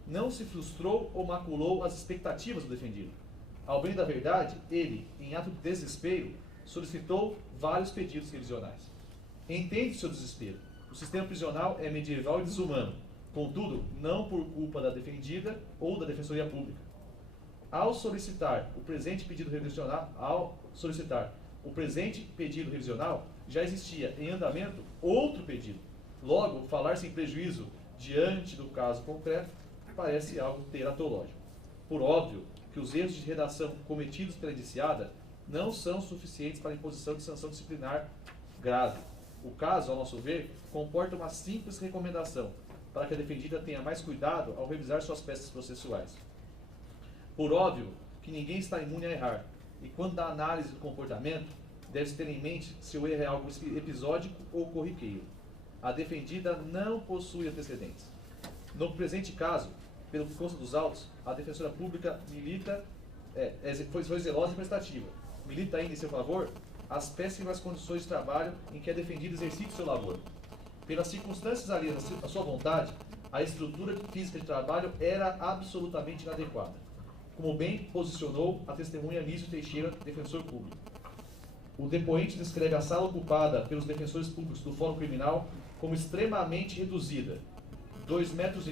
Não se frustrou ou maculou as expectativas do defendido. Ao bem da verdade, ele, em ato de desespero, solicitou vários pedidos revisionais. Entende seu desespero. O sistema prisional é medieval e desumano, contudo, não por culpa da defendida ou da Defensoria Pública. Ao solicitar o presente pedido revisional, já existia em andamento outro pedido. Logo, falar-se em prejuízo diante do caso concreto parece algo teratológico. Por óbvio que os erros de redação cometidos pela indiciada não são suficientes para a imposição de sanção disciplinar grave. O caso, ao nosso ver, comporta uma simples recomendação para que a defendida tenha mais cuidado ao revisar suas peças processuais. Por óbvio que ninguém está imune a errar, e quando da análise do comportamento, deve-se ter em mente se o erro é algo episódico ou corriqueiro. A defendida não possui antecedentes. No presente caso, pelo que consta dos autos, a defensora pública foi zelosa e prestativa. Milita ainda em seu favor as péssimas condições de trabalho em que a defendida exercita o seu labor. Pelas circunstâncias alheias à sua vontade, a estrutura física de trabalho era absolutamente inadequada, como bem posicionou a testemunha Anísio Teixeira, defensor público. O depoente descreve a sala ocupada pelos defensores públicos do Fórum Criminal como extremamente reduzida, 2,5 metros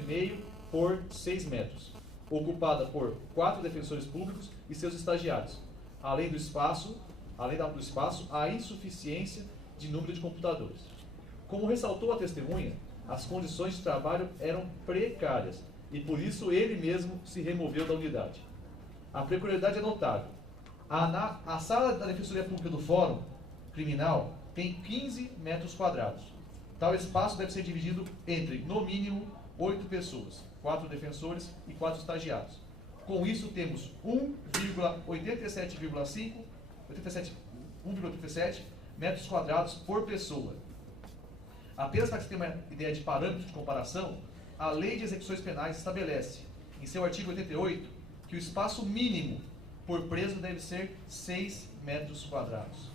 por 6 metros, ocupada por 4 defensores públicos e seus estagiários, além do espaço, a insuficiência de número de computadores. Como ressaltou a testemunha, as condições de trabalho eram precárias e por isso ele mesmo se removeu da unidade. A peculiaridade é notável. A sala da Defensoria Pública do Fórum Criminal tem 15 metros quadrados. Tal espaço deve ser dividido entre, no mínimo, 8 pessoas, 4 defensores e 4 estagiários. Com isso, temos 1,87 metros quadrados por pessoa. Apenas para que você tenha uma ideia de parâmetro de comparação, a Lei de Execuções Penais estabelece, em seu artigo 88, que o espaço mínimo por preso deve ser 6 metros quadrados.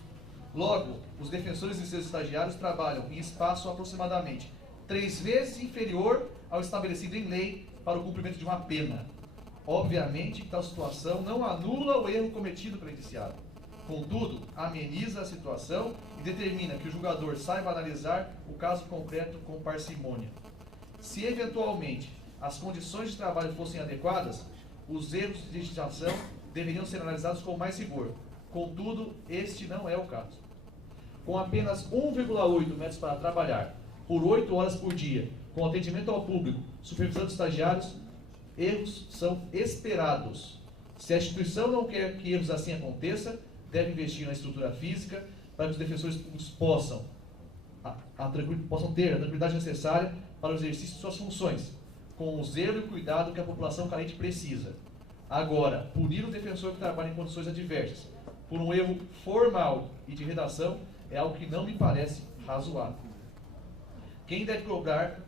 Logo, os defensores e seus estagiários trabalham em espaço aproximadamente 3 vezes inferior ao estabelecido em lei para o cumprimento de uma pena. Obviamente que tal situação não anula o erro cometido pelo indiciado. Contudo, ameniza a situação e determina que o julgador saiba analisar o caso concreto com parcimônia. Se eventualmente as condições de trabalho fossem adequadas, os erros de legislação deveriam ser analisados com mais rigor. Contudo, este não é o caso. Com apenas 1,8 metros para trabalhar, por 8 horas por dia, com atendimento ao público, supervisão de estagiários, erros são esperados. Se a instituição não quer que erros assim aconteçam, deve investir na estrutura física para que os defensores públicos possam ter a tranquilidade necessária para o exercício de suas funções, com o zelo e o cuidado que a população carente precisa. Agora, punir o defensor que trabalha em condições adversas por um erro formal e de redação é algo que não me parece razoável. Quem deve cobrar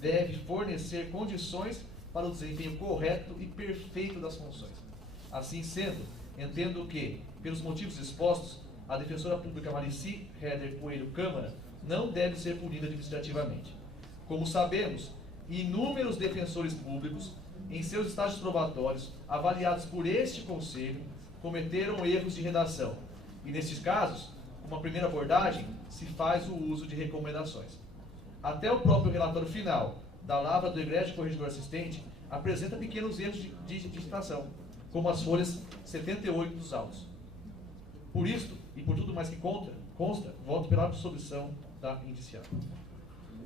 deve fornecer condições para o desempenho correto e perfeito das funções. Assim sendo, entendo que, pelos motivos expostos, a defensora pública Marici Heder Coelho Câmara não deve ser punida administrativamente. Como sabemos, inúmeros defensores públicos, em seus estágios probatórios, avaliados por este Conselho, cometeram erros de redação. E, nesses casos, uma primeira abordagem, se faz o uso de recomendações. Até o próprio relatório final da lavra do egrégio corregedor assistente apresenta pequenos erros de digitação, como as folhas 78 dos autos. Por isto, e por tudo mais que consta, voto pela absolvição da indiciada.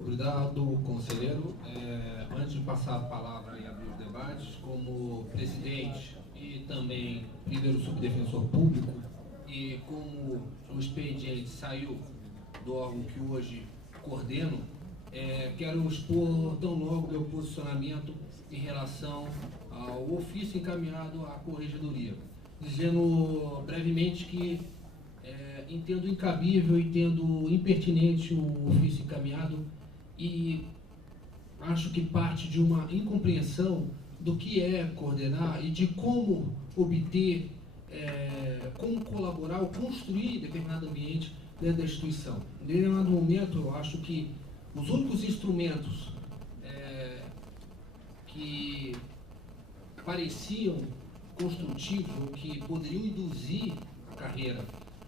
Obrigado, conselheiro. Antes de passar a palavra e abrir os debates, como presidente e também primeiro subdefensor público e como o expediente saiu do órgão que hoje coordeno, quero expor tão logo meu posicionamento em relação ao ofício encaminhado à Corregedoria, dizendo brevemente que entendo incabível, entendo impertinente o ofício encaminhado e acho que parte de uma incompreensão do que é coordenar e de como obter, como colaborar ou construir determinado ambiente dentro da instituição. Em determinado momento, eu acho que os únicos instrumentos que pareciam construtivos ou que poderiam induzir a carreira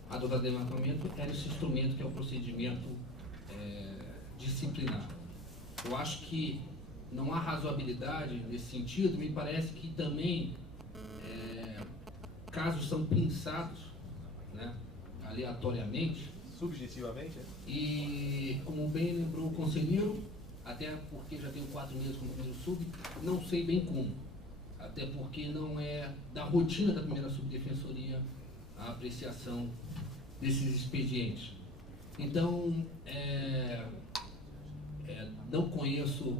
a do levantamento era esse instrumento que é o procedimento disciplinar. Eu acho que não há razoabilidade nesse sentido. Me parece que também casos são pensados, né, aleatoriamente. Subjetivamente? E, como bem lembrou o conselheiro, até porque já tenho 4 meses como primeiro sub, não sei bem como. Até porque não é da rotina da primeira subdefensoria a apreciação desses expedientes. Então, não conheço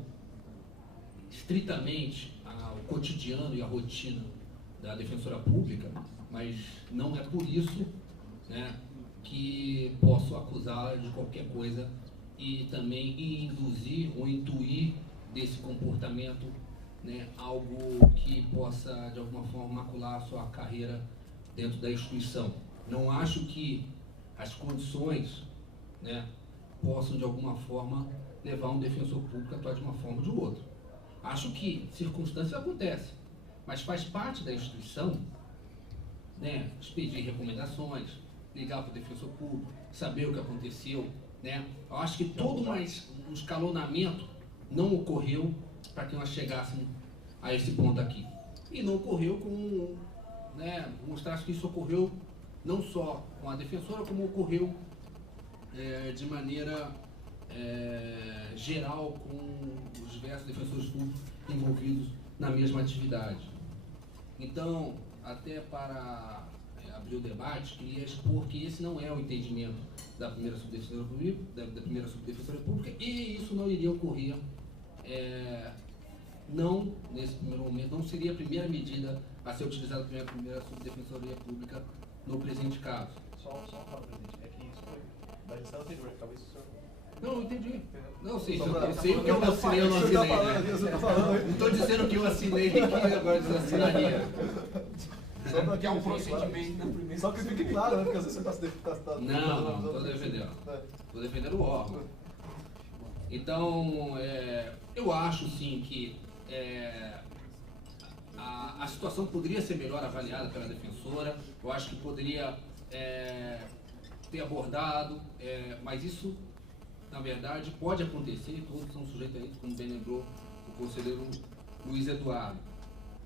estritamente o cotidiano e a rotina da defensora pública, mas não é por isso, né, que posso acusá-la de qualquer coisa e também induzir ou intuir desse comportamento, né, algo que possa de alguma forma macular a sua carreira dentro da instituição. Não acho que as condições, né, possam de alguma forma levar um defensor público a atuar de uma forma ou de outra. Acho que circunstâncias acontecem, mas faz parte da instituição, né, expedir recomendações, ligar para o defensor público, saber o que aconteceu, né? Eu acho que todo um escalonamento não ocorreu para que nós chegássemos a esse ponto aqui. E não ocorreu com, né, mostrar que isso ocorreu não só com a defensora, como ocorreu de maneira geral com os diversos defensores públicos envolvidos na mesma atividade. Então, até para abrir o debate, queria expor que esse não é o entendimento da primeira subdefensoria pública, e isso não iria ocorrer, não, nesse primeiro momento, não seria a primeira medida a ser utilizada pela primeira subdefensoria pública no presente caso. Só um fato, presidente, é que isso foi da gestão anterior, talvez o senhor... Não, eu entendi. Não, sei o que eu assinei ou não assinei, né? Não estou dizendo que eu assinei que agora desassinaria. Que é um procedimento na primeira. Só que fique claro, né? Porque às vezes você está... Não, estou defendendo. Estou defendendo o órgão. Então, eu acho sim que a situação poderia ser melhor avaliada pela defensora. Eu acho que poderia ter abordado, mas isso, na verdade, pode acontecer, todos são sujeitos a isso, como bem lembrou o conselheiro Luiz Eduardo.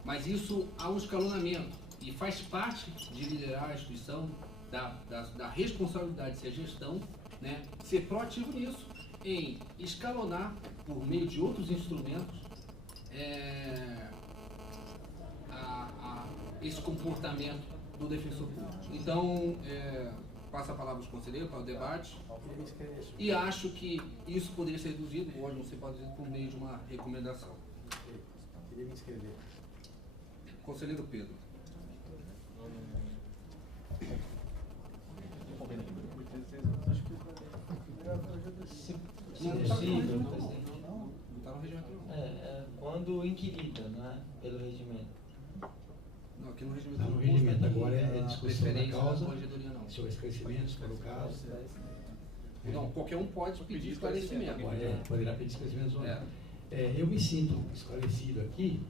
Mas isso há um escalonamento e faz parte de liderar a instituição, da responsabilidade de ser gestão, né, ser proativo nisso, em escalonar, por meio de outros instrumentos, esse comportamento do defensor público. Então, passo a palavra aos conselheiros para o debate. E acho que isso poderia ser reduzido, pode não ser reduzido por meio de uma recomendação. Queria me inscrever. Conselheiro Pedro. Não está no regimento não. Quando inquirida, né, pelo regimento. Não, aqui no regimento Não, não. no regimento agora é discussão da preferência causa, da corregedoria não. sobre esclarecimentos, pelo caso. Não, qualquer um pode pedir esclarecimento. Poderá pedir esclarecimentos ou não. Eu me sinto esclarecido aqui.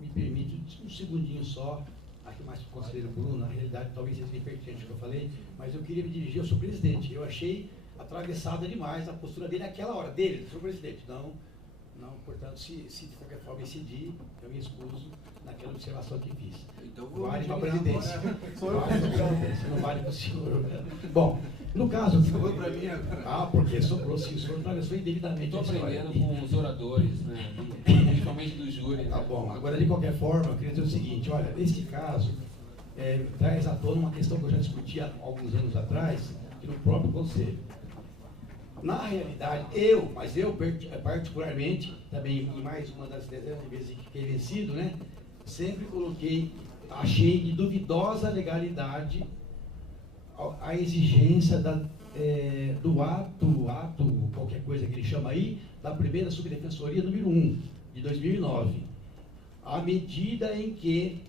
Me permite um segundinho só, aqui mais para o conselheiro Bruno, na realidade talvez seja impertinente o que eu falei, mas eu queria me dirigir ao senhor presidente. Eu achei atravessada demais a postura dele naquela hora, dele, do senhor presidente. Não, portanto, se de qualquer forma incidir, eu me excuso naquela observação que fiz. Então vou vale para a agora. presidência. Não vale para o senhor. Bom, no caso... Sobrou para mim agora. Porque sobrou, sim, o senhor atravessou indevidamente. Estou aprendendo com os oradores, né? Principalmente do júri. Tá bom, agora de qualquer forma, eu queria dizer o seguinte, olha, neste caso, traz à tona uma questão que eu já discuti há alguns anos atrás, no próprio Conselho. Na realidade, eu particularmente, também em mais uma das dezenas de vezes que fiquei vencido, né, sempre achei de duvidosa legalidade a exigência do ato, qualquer coisa que ele chama aí, da primeira subdefensoria número 1, de 2009. À medida em que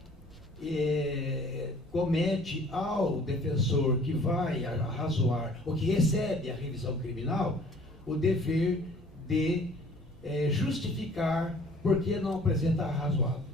comete ao defensor que vai arrazoar, ou que recebe a revisão criminal, o dever de justificar por que não apresenta arrazoado.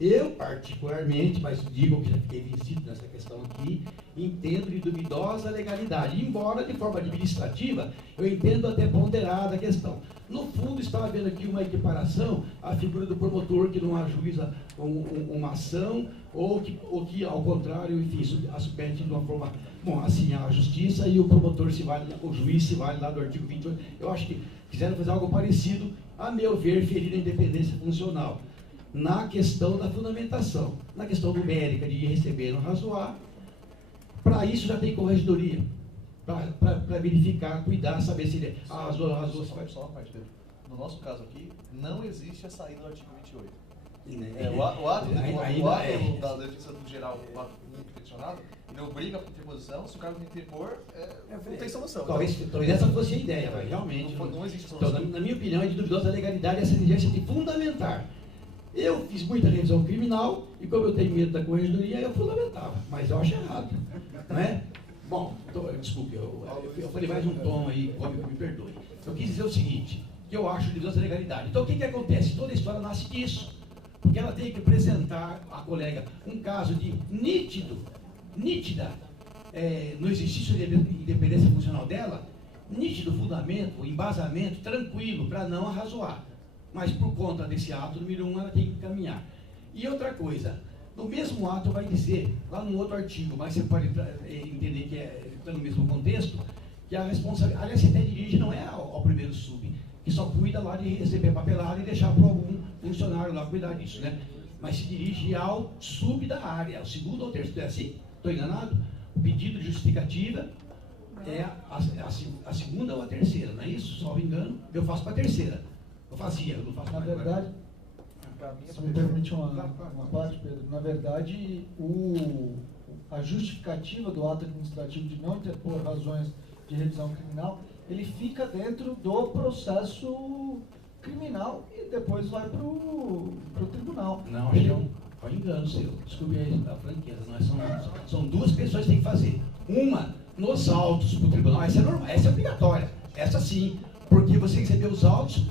Eu, particularmente, mas digo que já fiquei vencido nessa questão aqui, entendo de duvidosa legalidade, embora de forma administrativa eu entendo até ponderada a questão. No fundo, estava vendo aqui uma equiparação à figura do promotor que não ajuiza uma ação, ou que ao contrário, enfim, a submete de uma forma, bom, assim, a justiça e o promotor se vale, o juiz se vale lá do artigo 28. Eu acho que quiseram fazer algo parecido, a meu ver, ferir a independência funcional. Na questão da fundamentação, na questão numérica de receber ou razoar, para isso já tem corregedoria, para verificar, cuidar, saber se ele arrasou, se faz. Só uma parte, Pedro. No nosso caso aqui, não existe a saída do artigo 28. O ato da defesa do geral, o ato muito peticionado, ele obriga a interposição, se o cara não interpor, não tem solução. Talvez essa fosse a ideia, mas realmente não existe solução. Então, na minha opinião, é de duvidosa legalidade essa exigência de fundamentar. Eu fiz muita revisão criminal e, como eu tenho medo da corregedoria, eu fundamentava, mas eu acho errado, não é? Bom, desculpe, eu falei mais um tom aí, me perdoe. Eu quis dizer o seguinte, que eu acho de duvidosa legalidade. Então, o que acontece? Toda a história nasce disso, porque ela tem que apresentar à colega um caso de nítida, no exercício de independência funcional dela, nítido fundamento, embasamento, tranquilo, para não arrazoar. Mas por conta desse ato número 1, ela tem que caminhar. E outra coisa, no mesmo ato vai dizer, lá no outro artigo, mas você pode entender que está no mesmo contexto, que a responsabilidade, aliás, você até dirige, não é ao primeiro sub, que só cuida lá de receber papelada e deixar para algum funcionário lá cuidar disso, né? Mas se dirige ao sub da área, ao segundo ou terceiro, é assim? Estou enganado? O pedido de justificativa é a segunda ou a terceira, não é isso? Só me engano, eu faço para a terceira. Eu não faço na mais. Verdade, se me permite uma parte, Pedro, na verdade, a justificativa do ato administrativo de não interpor razões de revisão criminal, ele fica dentro do processo criminal e depois vai para o tribunal. Não, acho que é um engano seu. Desculpe aí a franqueza. São duas pessoas que têm que fazer. Uma nos autos para o tribunal, essa é normal, essa é obrigatória. Essa sim, porque você recebeu os autos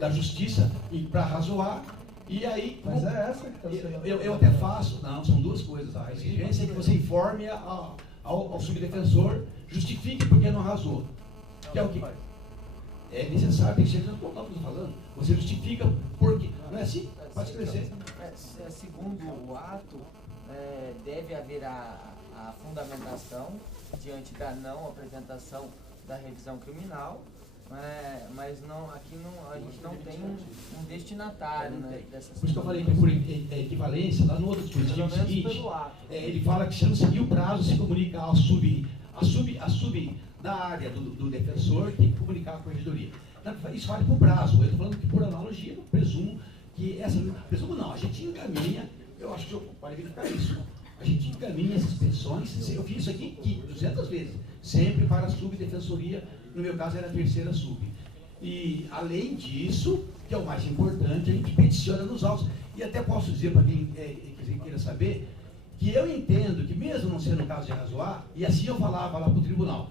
da justiça para razoar, e aí... Mas é essa que está sendo... Eu até faço, não, são duas coisas. A exigência é que você informe ao subdefensor, justifique porque não arrasou. Que é o que é necessário, tem que ser transportado, que eu estou falando. Você justifica porque... Não é assim? Pode escrever. Segundo o ato, deve haver a fundamentação diante da não apresentação da revisão criminal, mas não, aqui a gente não tem um destinatário, né, dessas. Por isso que eu falei que por equivalência, lá no outro dispositivo seguinte, ele fala que se não seguir o prazo, se comunica ao sub da área do defensor, tem que comunicar à corregedoria. Isso vale por prazo. Eu estou falando que por analogia, eu presumo que presumo não, a gente encaminha, eu acho que eu pode verificar isso. A gente encaminha essas petições, eu fiz isso aqui 200 vezes, sempre para a subdefensoria. No meu caso era a terceira sub. E, além disso, que é o mais importante, a gente peticiona nos autos. E até posso dizer para quem queira saber, que eu entendo que, mesmo não sendo o caso de arrazoar, e assim eu falava lá para o tribunal,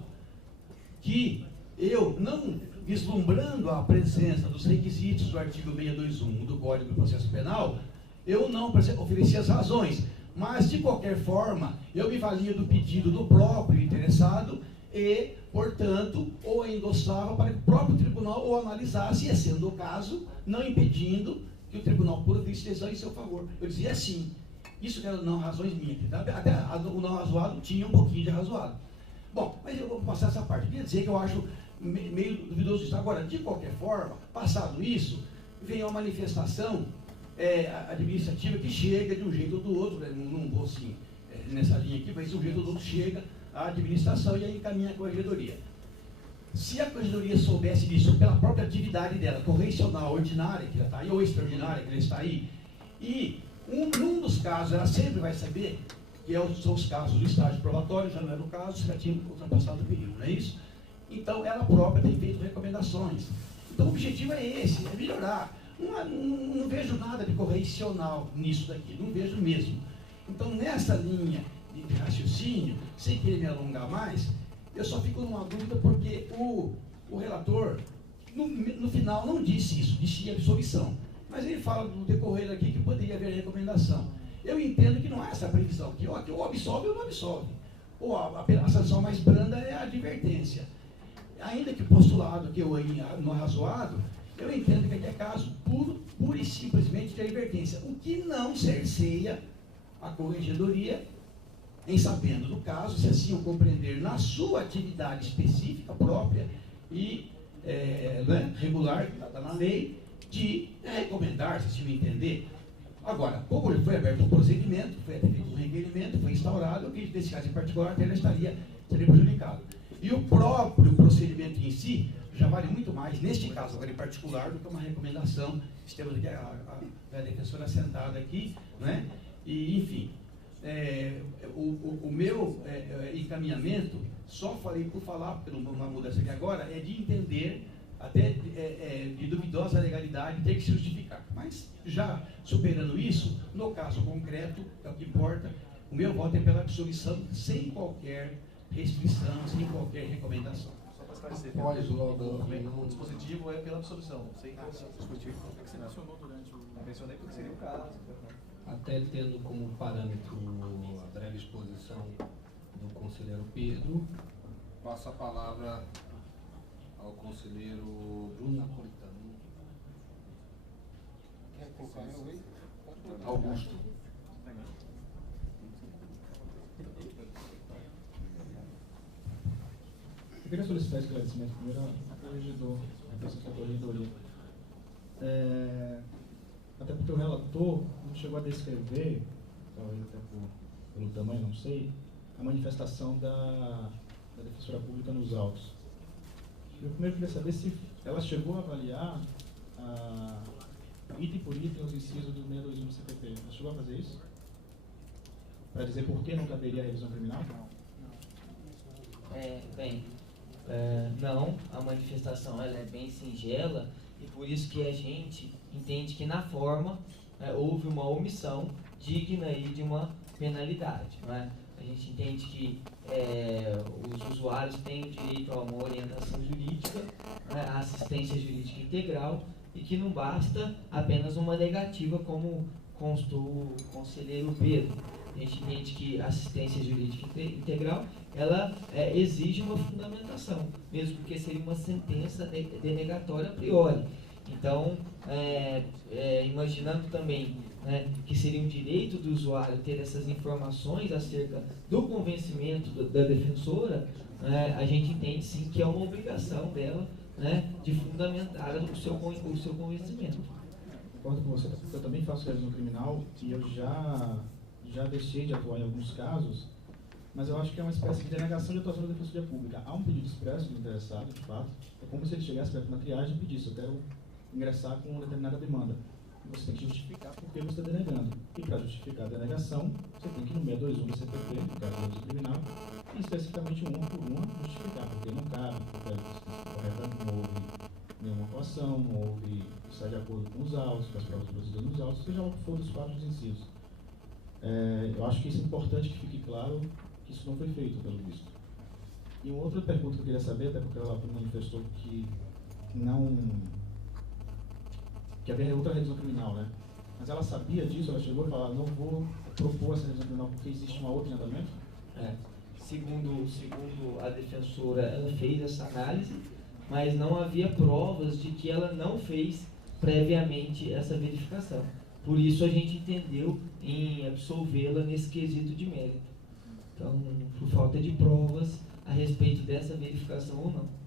que eu, não vislumbrando a presença dos requisitos do artigo 621 do Código de Processo Penal, eu não ofereci as razões. Mas, de qualquer forma, eu me valia do pedido do próprio interessado e, portanto, ou endossava para que o próprio tribunal ou analisasse, e sendo o caso, não impedindo que o tribunal proferisse decisão em seu favor. Eu dizia assim, isso eram não razões minhas, até o não razoado tinha um pouquinho de razoado. Bom, mas eu vou passar essa parte. Queria dizer que eu acho meio duvidoso isso. Agora, de qualquer forma, passado isso, vem uma manifestação administrativa que chega de um jeito ou do outro, não vou assim nessa linha aqui, mas o jeito todo chega à administração e aí encaminha a corregedoria. Se a corregedoria soubesse disso pela própria atividade dela, convencional, ordinária que ela está aí, ou extraordinária que ela está aí, e num dos casos ela sempre vai saber, que são os casos do estágio probatório, já não era o caso, já tinha ultrapassado o período, não é isso? Então ela própria tem feito recomendações. Então o objetivo é esse, é melhorar. Não vejo nada de correcional nisso daqui, não vejo mesmo. Então nessa linha de raciocínio, sem querer me alongar mais, eu só fico numa dúvida porque o relator, no final, não disse isso, disse absolvição. Mas ele fala do decorrer aqui que poderia haver recomendação. Eu entendo que não há essa previsão, que ou absolve ou não absolve. Ou a sanção mais branda é a advertência. Ainda que postulado que eu no arrazoado, eu entendo que aqui é caso pura e simplesmente de advertência, o que não cerceia a corregedoria em sabendo do caso, se assim o compreender na sua atividade específica própria e regular, está na lei, de recomendar, se assim o entender. Agora, como foi aberto um procedimento, foi feito um requerimento, foi instaurado, que nesse caso em particular até ela seria prejudicado. E o próprio procedimento em si já vale muito mais, neste caso agora em particular, do que uma recomendação. Temos aqui a defensora sentada aqui, né? E, enfim, o meu encaminhamento, só falei por falar, porque não vou uma mudança aqui agora, é de entender, até de duvidosa legalidade, ter que se justificar. Mas, já superando isso, no caso concreto, é o que importa, o meu voto é pela absolvição, sem qualquer restrição, sem qualquer recomendação. Só para esclarecer, o dispositivo é pela absolvição, sem dispositivo. É que você mencionou durante o... Eu mencionei porque seria o caso. Até tendo como parâmetro a breve exposição do conselheiro Pedro, passo a palavra ao conselheiro Bruno Napolitano. Quer colocar meu aí? Augusto. Eu queria solicitar esclarecimento primeiro ao corregedor, representante da corregedoria. Até porque o relator não chegou a descrever, talvez até pelo tamanho, não sei, a manifestação da defensora pública nos autos. Eu primeiro queria saber se ela chegou a avaliar item por item os incisos do 621 do CPP. Ela chegou a fazer isso? Para dizer por que não caberia a revisão criminal? Não, a manifestação ela é bem singela e por isso que a gente entende que na forma houve uma omissão digna aí de uma penalidade. Não é? A gente entende que os usuários têm o direito a uma orientação jurídica, a assistência jurídica integral e que não basta apenas uma negativa como constou o conselheiro Pedro. A gente entende que a assistência jurídica integral ela exige uma fundamentação, mesmo porque seria uma sentença denegatória a priori. Então, imaginando também que seria um direito do usuário ter essas informações acerca do convencimento da defensora, a gente entende sim que é uma obrigação dela de fundamentar o seu convencimento. Concordo com você, porque eu também faço revisão criminal e eu já deixei de atuar em alguns casos, mas eu acho que é uma espécie de denegação de atuação da Defensoria Pública. Há um pedido expresso do interessado, de fato, é como se ele chegasse perto de uma triagem e pedisse: eu quero ingressar com uma determinada demanda. Você tem que justificar por que você está denegando. E para justificar a denegação, você tem que ir no 621 do CPP, no caso do revisão criminal, e especificamente uma por uma justificar, porque não cabe, porque não houve nenhuma coação, não houve estar de acordo com os autos, com as provas produzidas nos autos, seja o que for dos fatos dos incisos. Eu acho que isso é importante que fique claro que isso não foi feito, pelo visto. E uma outra pergunta que eu queria saber, até porque ela manifestou que havia outra revisão criminal, né? Mas ela sabia disso, ela chegou a falar: não vou propor essa revisão criminal porque existe uma outra em andamento? Segundo a defensora, ela fez essa análise, mas não havia provas de que ela não fez previamente essa verificação. Por isso a gente entendeu em absolvê-la nesse quesito de mérito. Então, por falta de provas a respeito dessa verificação ou não.